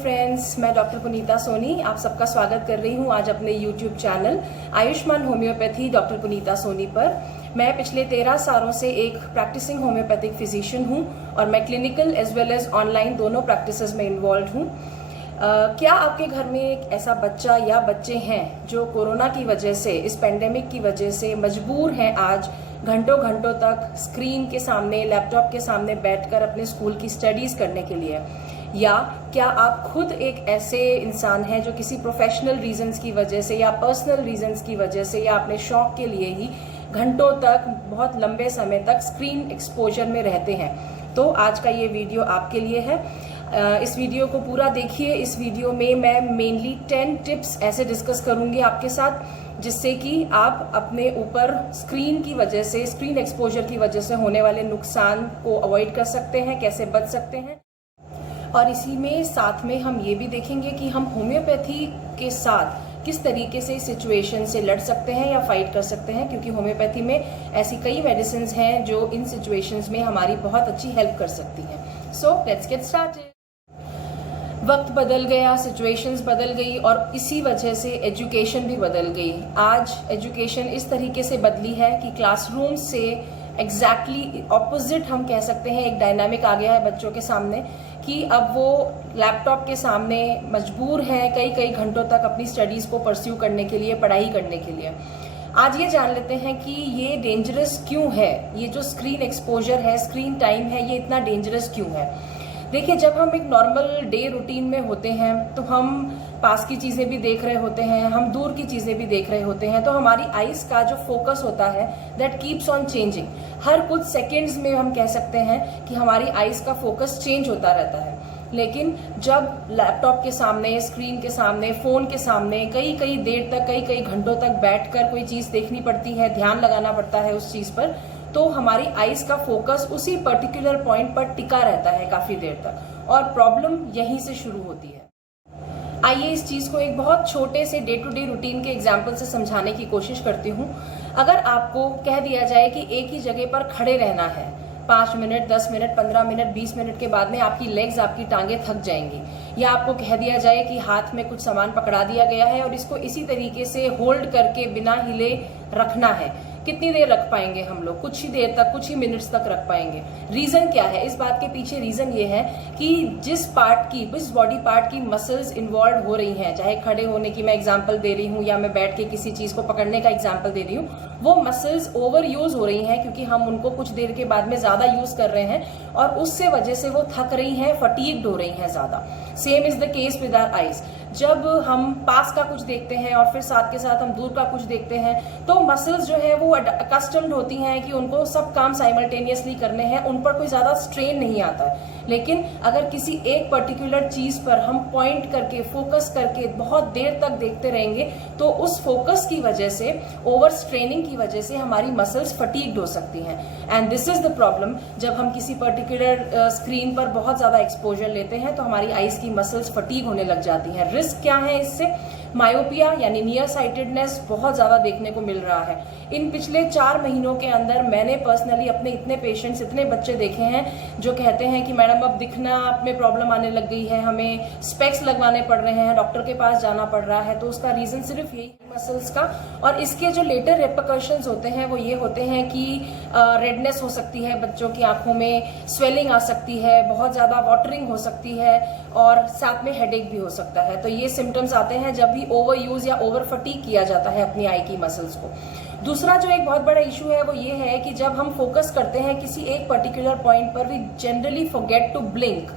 Friends, मैं doctor Punita Soni आप सबका स्वागत कर रही हूं आज अपने YouTube channel Ayushman homeopathy doctor Punita Soni पर। मैं पिछले 13 सालों से एक प्रैक्टिसिंग होम्योपैथिक फिजिशियन हूं और मैं clinical as well as online दोनों प्रैक्टिसेस में इन्वॉल्व हूं। क्या आपके घर में एक ऐसा बच्चा या बच्चे हैं जो कोरोना की वजह से, इस पेंडेमिक की वजह से मजबूर हैं आज घंटों घंटों तक स्क्रीन के सामने, लैपटॉप के सामने बैठकर अपने स्कूल की स्टडीज करने के लिए? या क्या आप खुद एक ऐसे इंसान हैं जो किसी प्रोफेशनल रीजंस की वजह से या पर्सनल रीजंस की वजह से या अपने शौक के लिए ही घंटों तक, बहुत लंबे समय तक स्क्रीन एक्सपोजर में रहते हैं? तो आज का ये वीडियो आपके लिए है। इस वीडियो को पूरा देखिए। इस वीडियो में मैं मेनली 10 टिप्स ऐसे डिस्कस करूंगी आपके साथ जिससे कि आप अपने ऊपर स्क्रीन की वजह से, स्क्रीन एक्सपोजर की वजह से होने वाले नुकसान को अवॉइड कर सकते हैं, कैसे बच सकते हैं। और इसी में साथ में हम ये भी देखेंगे कि हम होम्योपैथी के साथ किस तरीके से सिचुएशन से लड़ सकते हैं या फाइट कर सकते हैं, क्योंकि होम्योपैथी में ऐसी कई मेडिसिन हैं जो इन सिचुएशंस में हमारी बहुत अच्छी हेल्प कर सकती हैं। So let's get started. वक्त बदल गया, सिचुएशंस बदल गई और इसी वजह से एजुकेशन भी बदल गई। आज एजुकेशन इस तरीके से बदली है कि क्लासरूम से एग्जैक्टली ऑपोजिट हम कह सकते हैं, एक डायनामिक आ गया है बच्चों के सामने कि अब वो लैपटॉप के सामने मजबूर हैं कई घंटों तक अपनी स्टडीज़ को परस्यू करने के लिए, पढ़ाई करने के लिए। आज ये जान लेते हैं कि ये डेंजरस क्यों है, ये जो स्क्रीन एक्सपोजर है, स्क्रीन टाइम है, ये इतना डेंजरस क्यों है। देखिए, जब हम एक नॉर्मल डे रूटीन में होते हैं तो हम पास की चीज़ें भी देख रहे होते हैं, हम दूर की चीज़ें भी देख रहे होते हैं, तो हमारी आइज़ का जो फोकस होता है दैट कीप्स ऑन चेंजिंग। हर कुछ सेकेंड्स में हम कह सकते हैं कि हमारी आइज़ का फोकस चेंज होता रहता है। लेकिन जब लैपटॉप के सामने, स्क्रीन के सामने, फ़ोन के सामने कई देर तक, कई घंटों तक बैठकर कोई चीज़ देखनी पड़ती है, ध्यान लगाना पड़ता है उस चीज़ पर, तो हमारी आइज़ का फोकस उसी पर्टिकुलर पॉइंट पर टिका रहता है काफ़ी देर तक और प्रॉब्लम यहीं से शुरू होती है। आइए इस चीज़ को एक बहुत छोटे से डे टू डे रूटीन के एग्जाम्पल से समझाने की कोशिश करती हूँ। अगर आपको कह दिया जाए कि एक ही जगह पर खड़े रहना है 5 मिनट, 10 मिनट, 15 मिनट, 20 मिनट के बाद में आपकी लेग्स, आपकी टांगें थक जाएंगी, या आपको कह दिया जाए कि हाथ में कुछ सामान पकड़ा दिया गया है और इसको इसी तरीके से होल्ड करके बिना हिले रखना है, कितनी देर रख पाएंगे हम लोग? कुछ ही देर तक, कुछ ही मिनट्स तक रख पाएंगे। रीजन क्या है इस बात के पीछे? रीजन ये है कि जिस बॉडी पार्ट की मसल्स इन्वॉल्व हो रही हैं, चाहे खड़े होने की मैं एग्जांपल दे रही हूँ या मैं बैठ के किसी चीज को पकड़ने का एग्जांपल दे रही हूँ, वो मसल्स ओवर यूज हो रही हैं क्योंकि हम उनको कुछ देर के बाद में ज्यादा यूज कर रहे हैं और उससे वजह से वो थक रही हैं, फटीग्ड हो रही हैं ज्यादा। Same is the case with our eyes. जब हम पास का कुछ देखते हैं और फिर साथ के साथ हम दूर का कुछ देखते हैं तो मसल्स जो है वो अकस्टम्ड होती हैं कि उनको सब काम साइमल्टेनियसली करने हैं, उन पर कोई ज्यादा स्ट्रेन नहीं आता है। लेकिन अगर किसी एक पर्टिकुलर चीज पर हम पॉइंट करके, फोकस करके बहुत देर तक देखते रहेंगे तो उस फोकस की वजह से, ओवर स्ट्रेनिंग की वजह से हमारी मसल्स फटीग्ड हो सकती हैं। And this is the problem. जब हम किसी पर्टिकुलर स्क्रीन पर बहुत ज्यादा एक्सपोजर लेते हैं तो हमारी आइज की मसल्स फटीग होने लग जाती हैं। रिस्क क्या है इससे? मायोपिया यानी नियर साइटेडनेस बहुत ज्यादा देखने को मिल रहा है। इन पिछले 4 महीनों के अंदर मैंने पर्सनली अपने इतने पेशेंट्स, इतने बच्चे देखे हैं जो कहते हैं कि मैडम अब दिखना में प्रॉब्लम आने लग गई है, हमें स्पेक्स लगवाने पड़ रहे हैं, डॉक्टर के पास जाना पड़ रहा है। तो उसका रीजन सिर्फ यही मसल्स का। और इसके जो लेटर रेपरकशंस होते हैं वो ये होते हैं कि रेडनेस हो सकती है बच्चों की आंखों में, स्वेलिंग आ सकती है, बहुत ज्यादा वाटरिंग हो सकती है और साथ में हेडेक भी हो सकता है। तो ये सिम्टम्स आते हैं जब भी ओवर यूज या ओवर फटीग किया जाता है अपनी आई की मसल्स को। दूसरा जो एक बहुत बड़ा इशू है वो ये है कि जब हम फोकस करते हैं किसी एक पर्टिकुलर पॉइंट पर, we generally forget to blink.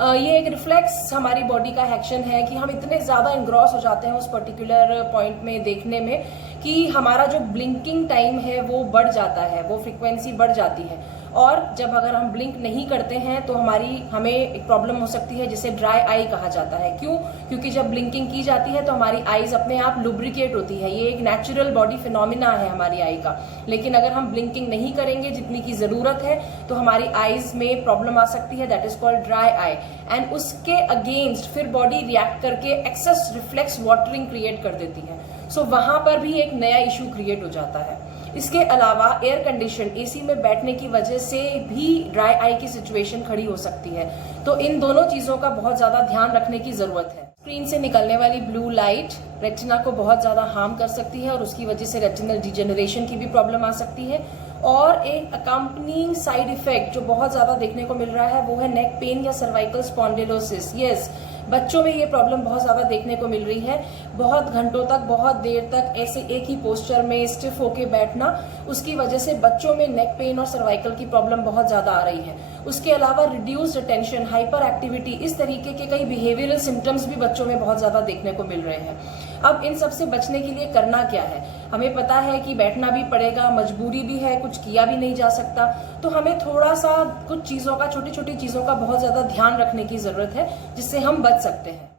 ये एक रिफ्लेक्स हमारी बॉडी का एक्शन है कि हम इतने ज्यादा इंग्रॉस हो जाते हैं उस पर्टिकुलर पॉइंट में देखने में कि हमारा जो ब्लिंकिंग टाइम है वो बढ़ जाता है, वो फ्रीक्वेंसी बढ़ जाती है। और जब अगर हम ब्लिंक नहीं करते हैं तो हमें एक प्रॉब्लम हो सकती है जिसे ड्राई आई कहा जाता है। क्यों? क्योंकि जब ब्लिंकिंग की जाती है तो हमारी आईज अपने आप लुब्रिकेट होती है। ये एक नेचुरल बॉडी फिनोमिना है हमारी आई का। लेकिन अगर हम ब्लिंकिंग नहीं करेंगे जितनी की जरूरत है तो हमारी आईज में प्रॉब्लम आ सकती है, that is called dry eye. And उसके अगेंस्ट फिर बॉडी रिएक्ट करके एक्सेस रिफ्लेक्स वाटरिंग क्रिएट कर देती है। सो वहां पर भी एक नया इशू क्रिएट हो जाता है। इसके अलावा एयर कंडीशन एसी में बैठने की वजह से भी ड्राई आई की सिचुएशन खड़ी हो सकती है। तो इन दोनों चीज़ों का बहुत ज़्यादा ध्यान रखने की ज़रूरत है। स्क्रीन से निकलने वाली ब्लू लाइट रेटिना को बहुत ज़्यादा हार्म कर सकती है और उसकी वजह से रेटिनल डिजेनरेशन की भी प्रॉब्लम आ सकती है। और एक अकम्पनिंग साइड इफेक्ट जो बहुत ज़्यादा देखने को मिल रहा है वो है नेक पेन या सर्वाइकल स्पॉन्डिलोसिस। यस, बच्चों में ये प्रॉब्लम बहुत ज़्यादा देखने को मिल रही है। बहुत घंटों तक, बहुत देर तक ऐसे एक ही पोस्चर में स्टिफ होके बैठना, उसकी वजह से बच्चों में नेक पेन और सर्वाइकल की प्रॉब्लम बहुत ज़्यादा आ रही है। उसके अलावा रिड्यूस्ड अटेंशन, हाइपर एक्टिविटी, इस तरीके के कई बिहेवियरल सिम्टम्स भी बच्चों में बहुत ज़्यादा देखने को मिल रहे हैं। अब इन सब से बचने के लिए करना क्या है? हमें पता है कि बैठना भी पड़ेगा, मजबूरी भी है, कुछ किया भी नहीं जा सकता, तो हमें थोड़ा सा कुछ चीज़ों का, छोटी छोटी चीज़ों का बहुत ज़्यादा ध्यान रखने की ज़रूरत है जिससे हम बच सकते हैं।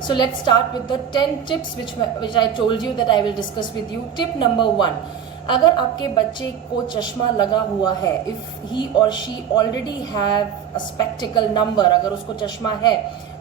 So let's start with the 10 tips which I told you that I will discuss with you. Tip number 1, अगर आपके बच्चे को चश्मा लगा हुआ है, if he or she already have a spectacle number, अगर उसको चश्मा है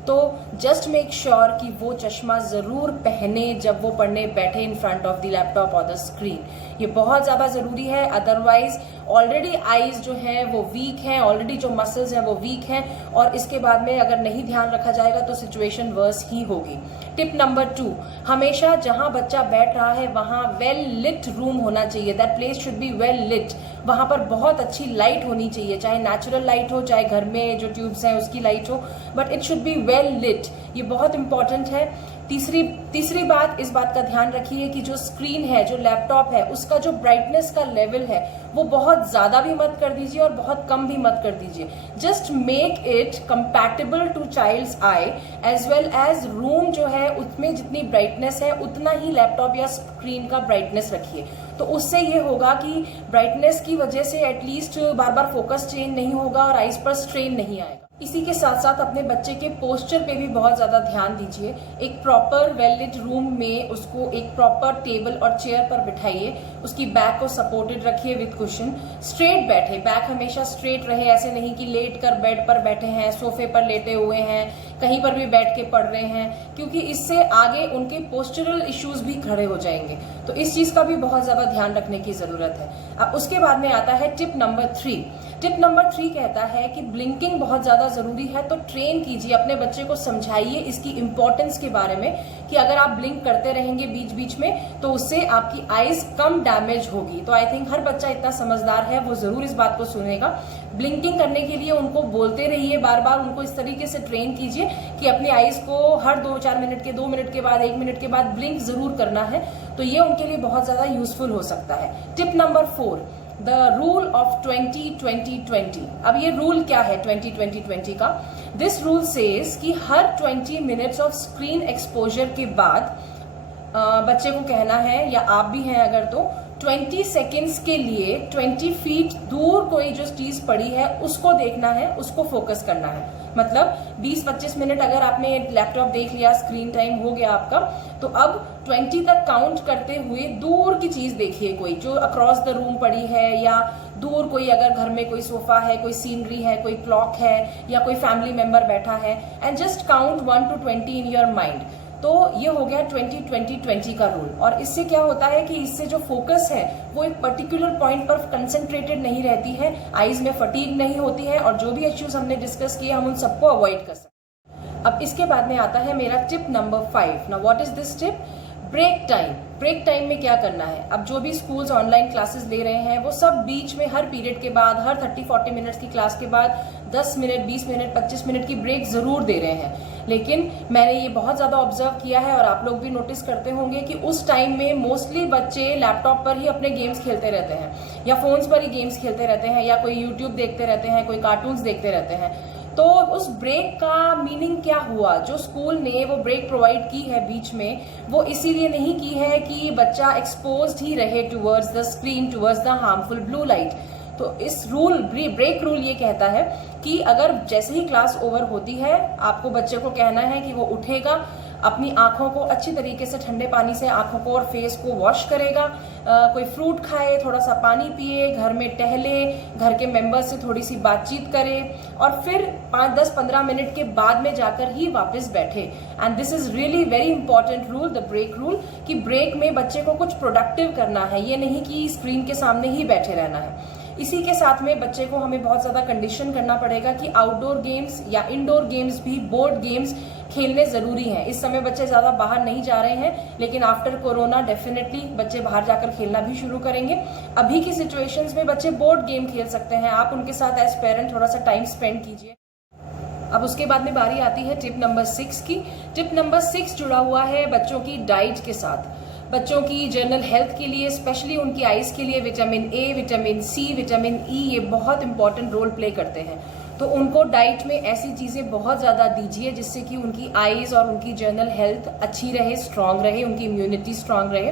तो जस्ट मेक श्योर कि वो चश्मा ज़रूर पहने जब वो पढ़ने बैठे in front of the laptop और द स्क्रीन। ये बहुत ज़्यादा ज़रूरी है, अदरवाइज ऑलरेडी आईज जो हैं वो वीक हैं, ऑलरेडी जो मसल्स हैं वो वीक हैं, और इसके बाद में अगर नहीं ध्यान रखा जाएगा तो सिचुएशन वर्स ही होगी। टिप नंबर 2, हमेशा जहाँ बच्चा बैठ रहा है वहाँ वेल लिट रूम होना चाहिए। That place should be well lit. वहाँ पर बहुत अच्छी लाइट होनी चाहिए, चाहे नेचुरल लाइट हो, चाहे घर में जो ट्यूब्स हैं उसकी लाइट हो, but it should be well lit. ये बहुत इंपॉर्टेंट है। तीसरी बात, इस बात का ध्यान रखिए कि जो स्क्रीन है, जो लैपटॉप है, उसका जो ब्राइटनेस का लेवल है वो बहुत ज़्यादा भी मत कर दीजिए और बहुत कम भी मत कर दीजिए। Just make it compatible to child's eye as well as room जो है उसमें जितनी ब्राइटनेस है उतना ही लैपटॉप या स्क्रीन का ब्राइटनेस रखिए। तो उससे ये होगा कि ब्राइटनेस की वजह से एटलीस्ट बार बार फोकस चेंज नहीं होगा और आइज पर स्ट्रेन नहीं आएगा। इसी के साथ साथ अपने बच्चे के पोस्चर पे भी बहुत ज़्यादा ध्यान दीजिए। एक प्रॉपर वेल लिट रूम में उसको एक प्रॉपर टेबल और चेयर पर बिठाइए, उसकी बैक को सपोर्टेड रखिए विद कुशन, स्ट्रेट बैठे, बैक हमेशा स्ट्रेट रहे, ऐसे नहीं कि लेट कर बेड पर बैठे हैं, सोफे पर लेटे हुए हैं, कहीं पर भी बैठ के पढ़ रहे हैं, क्योंकि इससे आगे उनके पोस्चरल इश्यूज भी खड़े हो जाएंगे। तो इस चीज़ का भी बहुत ज़्यादा ध्यान रखने की ज़रूरत है। अब उसके बाद में आता है टिप नंबर 3। टिप नंबर 3 कहता है कि ब्लिंकिंग बहुत ज़्यादा ज़रूरी है, तो ट्रेन कीजिए अपने बच्चे को, समझाइए इसकी इंपॉर्टेंस के बारे में कि अगर आप ब्लिंक करते रहेंगे बीच बीच में तो उससे आपकी आईज कम डैमेज होगी। तो आई थिंक हर बच्चा इतना समझदार है, वो ज़रूर इस बात को सुनेगा। ब्लिंकिंग करने के लिए उनको बोलते रहिए, बार बार उनको इस तरीके से ट्रेन कीजिए कि अपनी आईज को हर 2-4 मिनट के, 2 मिनट के बाद, 1 मिनट के बाद ब्लिंक ज़रूर करना है। तो ये उनके लिए बहुत ज़्यादा यूजफुल हो सकता है। Tip number 4, the rule of 20-20-20। अब ये रूल क्या है 20-20-20 का? दिस रूल सेज कि हर 20 मिनट्स ऑफ स्क्रीन एक्सपोजर के बाद बच्चे को कहना है, या आप भी हैं अगर तो 20 सेकेंड्स के लिए 20 फीट दूर कोई जो चीज़ पड़ी है उसको देखना है, उसको फोकस करना है। मतलब 20-25 मिनट अगर आपने लैपटॉप देख लिया, स्क्रीन टाइम हो गया आपका, तो अब 20 तक काउंट करते हुए दूर की चीज़ देखिए, कोई जो अक्रॉस द रूम पड़ी है, या दूर कोई अगर घर में कोई सोफा है, कोई सीनरी है, कोई क्लॉक है, या कोई फैमिली मेंबर बैठा है, and just count 1 to 20 in your mind. तो ये हो गया 20-20-20 का रूल। और इससे क्या होता है कि इससे जो फोकस है वो एक पर्टिकुलर पॉइंट पर कंसंट्रेटेड नहीं रहती है, आईज में फटीग नहीं होती है, और जो भी इश्यूज हमने डिस्कस किए हम उन सबको अवॉइड कर सकते हैं। अब इसके बाद में आता है मेरा tip number 5। Now what is this tip? Break time. Break time में क्या करना है? अब जो भी स्कूल्स ऑनलाइन क्लासेस ले रहे हैं वो सब बीच में हर पीरियड के बाद, हर 30-40 मिनट्स की क्लास के बाद 10 मिनट, 20 मिनट, 25 मिनट की ब्रेक ज़रूर दे रहे हैं। लेकिन मैंने ये बहुत ज़्यादा ऑब्जर्व किया है, और आप लोग भी नोटिस करते होंगे कि उस टाइम में मोस्टली बच्चे लैपटॉप पर ही अपने गेम्स खेलते रहते हैं, या फ़ोन्स पर ही गेम्स खेलते रहते हैं, या कोई यूट्यूब देखते रहते हैं, कोई कार्टून्स देखते रहते हैं। तो उस ब्रेक का मीनिंग क्या हुआ? जो स्कूल ने वो ब्रेक प्रोवाइड की है बीच में, वो इसीलिए नहीं की है कि बच्चा एक्सपोज्ड ही रहे towards the screen, towards the harmful blue light. तो इस रूल, ब्रेक रूल ये कहता है कि अगर जैसे ही क्लास ओवर होती है आपको बच्चे को कहना है कि वो उठेगा, अपनी आंखों को अच्छी तरीके से ठंडे पानी से आंखों को और फेस को वॉश करेगा, कोई फ्रूट खाए, थोड़ा सा पानी पिए, घर में टहले, घर के मेंबर्स से थोड़ी सी बातचीत करे और फिर 5-10-15 मिनट के बाद में जाकर ही वापस बैठे। And this is really very important rule, the break rule, कि ब्रेक में बच्चे को कुछ प्रोडक्टिव करना है, ये नहीं कि स्क्रीन के सामने ही बैठे रहना है। इसी के साथ में बच्चे को हमें बहुत ज़्यादा कंडीशन करना पड़ेगा कि आउटडोर गेम्स या इंडोर गेम्स भी, बोर्ड गेम्स खेलने ज़रूरी हैं। इस समय बच्चे ज़्यादा बाहर नहीं जा रहे हैं, लेकिन आफ्टर कोरोना डेफिनेटली बच्चे बाहर जाकर खेलना भी शुरू करेंगे। अभी की सिचुएशंस में बच्चे बोर्ड गेम खेल सकते हैं, आप उनके साथ एज पेरेंट थोड़ा सा टाइम स्पेंड कीजिए। अब उसके बाद में बारी आती है टिप नंबर 6 की। टिप नंबर 6 जुड़ा हुआ है बच्चों की डाइट के साथ। बच्चों की जनरल हेल्थ के लिए, स्पेशली उनकी आइज के लिए vitamin A, vitamin C, vitamin E ये बहुत इंपॉर्टेंट रोल प्ले करते हैं। तो उनको डाइट में ऐसी चीज़ें बहुत ज़्यादा दीजिए जिससे कि उनकी आइज और उनकी जनरल हेल्थ अच्छी रहे, स्ट्रांग रहे, उनकी इम्यूनिटी स्ट्रांग रहे।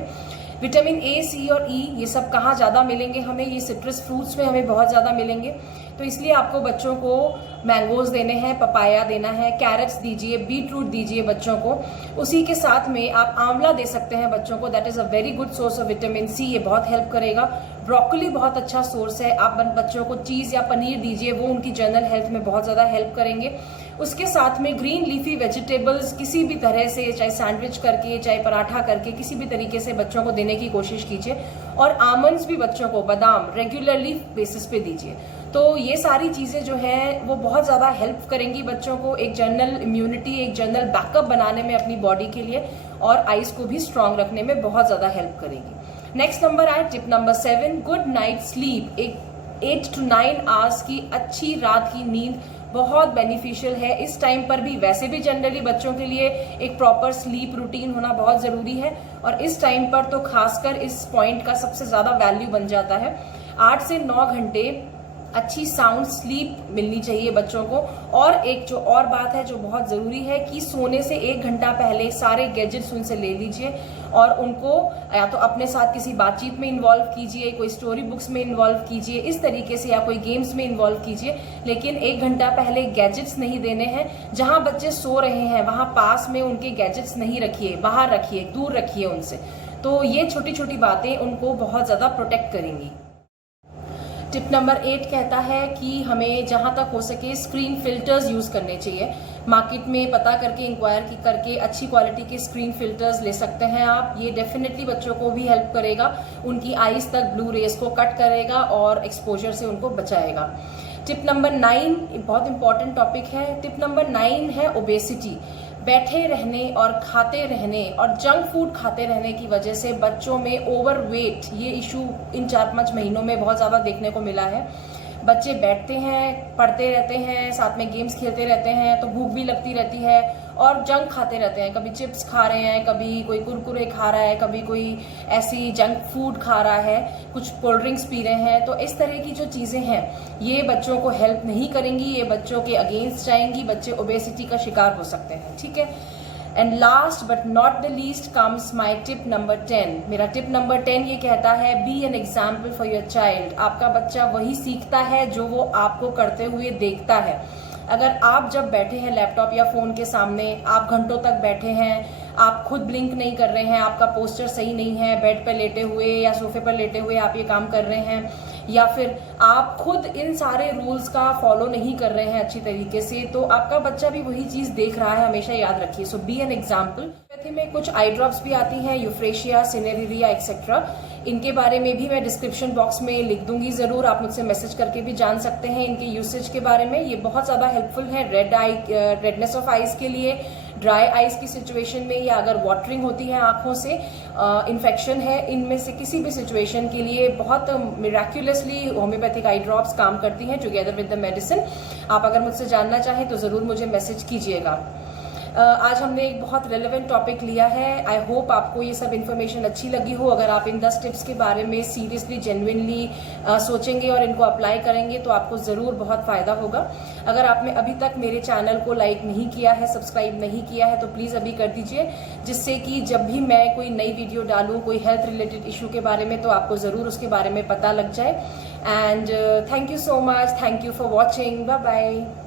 विटामिन ए, सी और ई ये सब कहाँ ज़्यादा मिलेंगे हमें? ये सिट्रस फ्रूट्स में हमें बहुत ज़्यादा मिलेंगे। तो इसलिए आपको बच्चों को मैंगोज देने हैं, पपाया देना है, कैरेट्स दीजिए, बीटरूट दीजिए बच्चों को। उसी के साथ में आप आंवला दे सकते हैं बच्चों को, that is a very good source of vitamin C, ये बहुत हेल्प करेगा। ब्रोकली बहुत अच्छा सोर्स है, आप बच्चों को चीज़ या पनीर दीजिए, वो उनकी जनरल हेल्थ में बहुत ज़्यादा हेल्प करेंगे। उसके साथ में ग्रीन लीफी वेजिटेबल्स किसी भी तरह से, चाहे सैंडविच करके, चाहे पराठा करके, किसी भी तरीके से बच्चों को देने की कोशिश कीजिए। और आमंड्स भी बच्चों को, बादाम रेगुलरली बेसिस पे दीजिए। तो ये सारी चीज़ें जो हैं वो बहुत ज़्यादा हेल्प करेंगी बच्चों को एक जनरल इम्यूनिटी, एक जनरल बैकअप बनाने में अपनी बॉडी के लिए, और आइज को भी स्ट्रांग रखने में बहुत ज़्यादा हेल्प करेगी। नेक्स्ट नंबर आए tip number 7, good night sleep. एक 8 to 9 आवर्स की अच्छी रात की नींद बहुत बेनिफिशियल है। इस टाइम पर भी, वैसे भी जनरली बच्चों के लिए एक प्रॉपर स्लीप रूटीन होना बहुत ज़रूरी है, और इस टाइम पर तो खासकर इस पॉइंट का सबसे ज़्यादा वैल्यू बन जाता है। 8 से 9 घंटे अच्छी साउंड स्लीप मिलनी चाहिए बच्चों को। और एक जो और बात है जो बहुत ज़रूरी है कि सोने से 1 घंटा पहले सारे गैजेट्स उनसे ले लीजिए और उनको या तो अपने साथ किसी बातचीत में इन्वॉल्व कीजिए, कोई स्टोरी बुक्स में इन्वॉल्व कीजिए, इस तरीके से, या कोई गेम्स में इन्वॉल्व कीजिए। लेकिन 1 घंटा पहले गैजेट्स नहीं देने हैं। जहाँ बच्चे सो रहे हैं वहाँ पास में उनके गैजेट्स नहीं रखिए, बाहर रखिए, दूर रखिए उनसे। तो ये छोटी छोटी बातें उनको बहुत ज़्यादा प्रोटेक्ट करेंगी। टिप नंबर 8 कहता है कि हमें जहाँ तक हो सके स्क्रीन फिल्टर्स यूज़ करने चाहिए। मार्केट में पता करके, इंक्वायर करके अच्छी क्वालिटी के स्क्रीन फिल्टर्स ले सकते हैं आप। ये डेफिनेटली बच्चों को भी हेल्प करेगा, उनकी आइज तक ब्लू रेज को कट करेगा और एक्सपोजर से उनको बचाएगा। टिप नंबर 9 बहुत इंपॉर्टेंट टॉपिक है। टिप नंबर 9 है ओबेसिटी। बैठे रहने और खाते रहने और जंक फूड खाते रहने की वजह से बच्चों में ओवरवेट, ये इशू इन 4-5 महीनों में बहुत ज़्यादा देखने को मिला है। बच्चे बैठते हैं, पढ़ते रहते हैं, साथ में गेम्स खेलते रहते हैं, तो भूख भी लगती रहती है और जंक खाते रहते हैं। कभी चिप्स खा रहे हैं, कभी कोई कुरकुरे खा रहा है, कभी कोई ऐसी जंक फूड खा रहा है, कुछ कोल्ड ड्रिंक्स पी रहे हैं। तो इस तरह की जो चीज़ें हैं ये बच्चों को हेल्प नहीं करेंगी, ये बच्चों के अगेंस्ट जाएंगी, बच्चे ओबेसिटी का शिकार हो सकते हैं। ठीक है। And last but not the least comes my tip number 10। मेरा टिप नंबर 10 ये कहता है, be an example for your child. आपका बच्चा वही सीखता है जो वो आपको करते हुए देखता है। अगर आप जब बैठे हैं लैपटॉप या फ़ोन के सामने, आप घंटों तक बैठे हैं, आप खुद ब्लिंक नहीं कर रहे हैं, आपका पोस्चर सही नहीं है, बेड पर लेटे हुए या सोफे पर लेटे हुए आप ये काम कर रहे हैं, या फिर आप खुद इन सारे रूल्स का फॉलो नहीं कर रहे हैं अच्छी तरीके से, तो आपका बच्चा भी वही चीज़ देख रहा है, हमेशा याद रखिए। सो बी एन एग्जाम्पल। में कुछ आई ड्रॉप्स भी आती हैं, यूफ्रेशिया, सिनेरिया एक्सेट्रा। इनके बारे में भी मैं डिस्क्रिप्शन बॉक्स में लिख दूंगी ज़रूर, आप मुझसे मैसेज करके भी जान सकते हैं इनके यूसेज के बारे में। ये बहुत ज़्यादा हेल्पफुल है रेडनेस ऑफ आइज़ के लिए, ड्राई आइज़ की सिचुएशन में, या अगर वाटरिंग होती है आँखों से, इन्फेक्शन है, इनमें से किसी भी सिचुएशन के लिए बहुत मिराक्युलसली होम्योपैथिक आई ड्रॉप्स काम करती हैं टुगेदर विद द मेडिसिन। आप अगर मुझसे जानना चाहें तो ज़रूर मुझे मैसेज कीजिएगा। आज हमने एक बहुत रेलेवेंट टॉपिक लिया है। आई होप आपको ये सब इन्फॉर्मेशन अच्छी लगी हो। अगर आप इन 10 टिप्स के बारे में सीरियसली, जेन्युइनली सोचेंगे और इनको अप्लाई करेंगे तो आपको ज़रूर बहुत फ़ायदा होगा। अगर आपने अभी तक मेरे चैनल को लाइक नहीं किया है, सब्सक्राइब नहीं किया है, तो प्लीज़ अभी कर दीजिए, जिससे कि जब भी मैं कोई नई वीडियो डालूँ कोई हेल्थ रिलेटेड इशू के बारे में, तो आपको ज़रूर उसके बारे में पता लग जाए। And thank you so much, thank you for watching, bye bye.